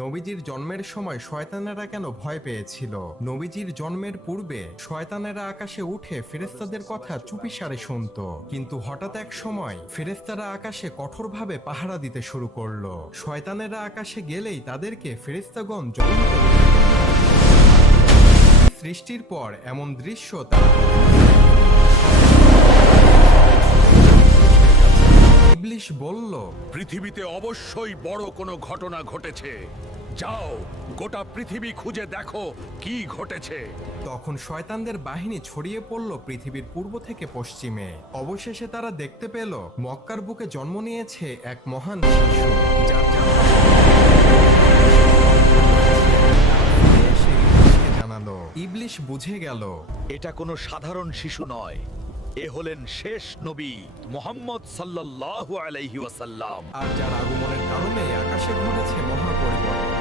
নবীজির জন্মের সময় শয়তানেরা কেন ভয় পেয়েছিল? নবীজির জন্মের পূর্বে শয়তানেরা আকাশে উঠে ফেরেশতাদের কথা চুপিসারে শুনত, কিন্তু হঠাৎ এক সময় ফেরেশতারা আকাশে কঠোরভাবে পাহারা দিতে শুরু করলো। শয়তানেরা আকাশে গেলেই তাদেরকে ফেরেশতাগণ জ্বলন্ত সৃষ্টির পর এমন দৃশ্য তারা ইবলিশ বলল, পৃথিবীতে অবশ্যই বড় কোনো ঘটনা ঘটেছে। যাও, গোটা পৃথিবী খুঁজে দেখো কি ঘটেছে। তখন শয়তানদের বাহিনী ছড়িয়ে পড়ল পৃথিবীর পূর্ব থেকে পশ্চিমে। অবশেষে তারা দেখতে পেল মক্কার বুকে জন্ম নিয়েছে এক মহান শিশু, যার এসে ইবলিশকে জানালো। ইবলিশ বুঝে গেল এটা কোনো সাধারণ শিশু নয়, এ হলেন শেষ নবী মুহাম্মদ সাল্লাল্লাহু আলাইহি ওয়াসাল্লাম। আর যার আগমনের কারণে আকাশে ঘটেছে মহাপরিবর্তন।